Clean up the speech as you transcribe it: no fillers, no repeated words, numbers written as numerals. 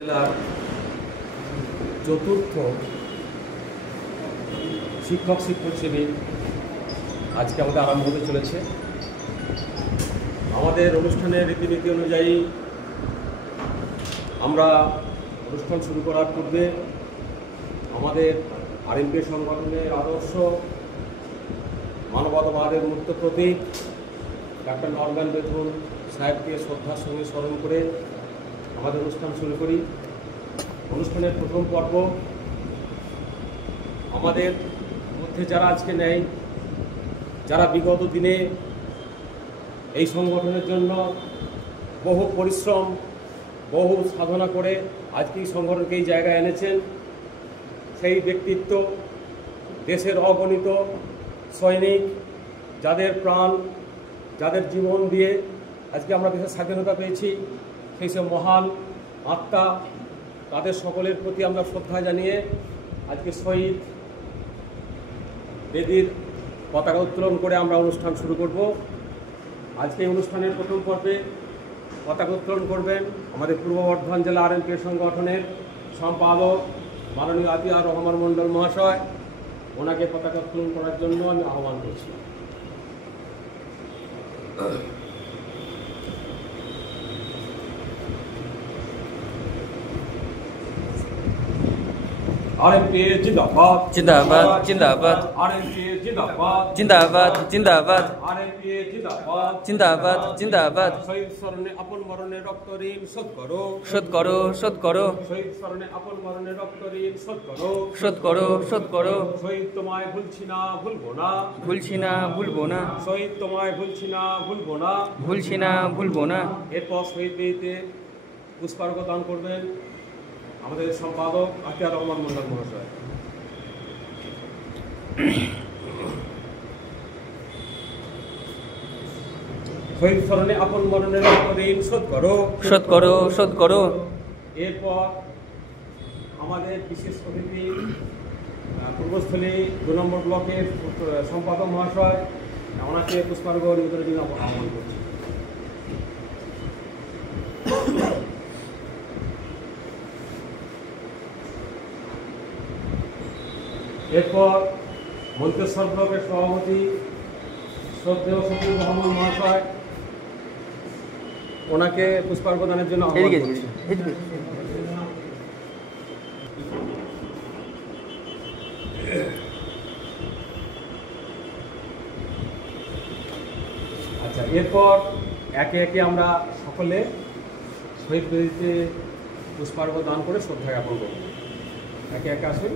জেলার চতুর্থ শিক্ষক শিবির আজকে আমাদের আরম্ভ হতে চলেছে। আমাদের অনুষ্ঠানের রীতিনীতি অনুযায়ী আমরা অনুষ্ঠান শুরু করার পূর্বে আমাদের আরএমপি সংগঠনের আদর্শ মানবতাবাদের মূর্ত প্রতীক ডাক্তার নরম্যান বেথুন সাহেবকে শ্রদ্ধার সঙ্গে স্মরণ করে আমাদের অনুষ্ঠান শুরু করি। অনুষ্ঠানের প্রথম পর্ব আমাদের মধ্যে যারা আজকে নেই, যারা বিগত দিনে এই সংগঠনের জন্য বহু পরিশ্রম বহু সাধনা করে আজকে এই সংগঠনকে এই জায়গায় এনেছেন, সেই ব্যক্তিত্ব দেশের অগণিত সৈনিক, যাদের প্রাণ যাদের জীবন দিয়ে আজকে আমরা দেশের স্বাধীনতা পেয়েছি, সেই সব মহান আত্মা তাদের সকলের প্রতি আমরা শ্রদ্ধা জানিয়ে আজকে শহীদ বেদির পতাকা উত্তোলন করে আমরা অনুষ্ঠান শুরু করব। আজকে এই অনুষ্ঠানের প্রথম পর্বে পতাকা উত্তোলন করবেন আমাদের পূর্ব বর্ধমান জেলা আরএমপি সংগঠনের সম্পাদক মাননীয় আতিয়ার রহমান মণ্ডল মহাশয়। ওনাকে পতাকা উত্তোলন করার জন্য আমি আহ্বান করছি। आरएमपी जिंदाबाद जिंदाबाद जिंदाबाद आरएमपी जिंदाबाद जिंदाबाद जिंदाबाद आरएमपी जिंदाबाद जिंदाबाद जिंदाबाद শহীদ স্মরণে আপন মরণের রক্ত ঋণ শোধ করো শোধ করো শোধ করো শহীদ স্মরণে আপন মরণের রক্ত ঋণ শোধ করো শোধ করো শোধ করো শহীদ তোমায় ভুলছি না ভুলবো না ভুলছি না ভুলবো না শহীদ তোমায় ভুলছি না ভুলবো না ভুলছি না ভুলবো না। এরপর শহীদ বেদিতে পুষ্পার্ঘ্য দান করবেন আমাদের সম্পাদক আতিয়ার রহমান মণ্ডল মহাশয়। শহীদ স্মরণে আপন মরণের রক্ত ঋণ শোধ করো শোধ করো শোধ করো। এরপর আমাদের বিশেষ অতিথি পূর্বস্থলী 2 নম্বর ব্লকের সম্পাদক মহাশয়, ওনাকে পুষ্পার্ঘ্য নিবেদনের জন্য আহ্বান করছি। এরপর মন্তেশ্বর ব্লকের সভাপতি শ্রদ্ধেয় শফিউর রহমান মহাশয়, ওনাকে পুষ্পার্ঘ্য দানের জন্য আহ্বান করছি। আচ্ছা, এরপর একে একে আমরা সকলে শহীদ বেদিতে পুষ্পার্ঘ্য দান করে শ্রদ্ধা জ্ঞাপন করব। একে একে আসুন।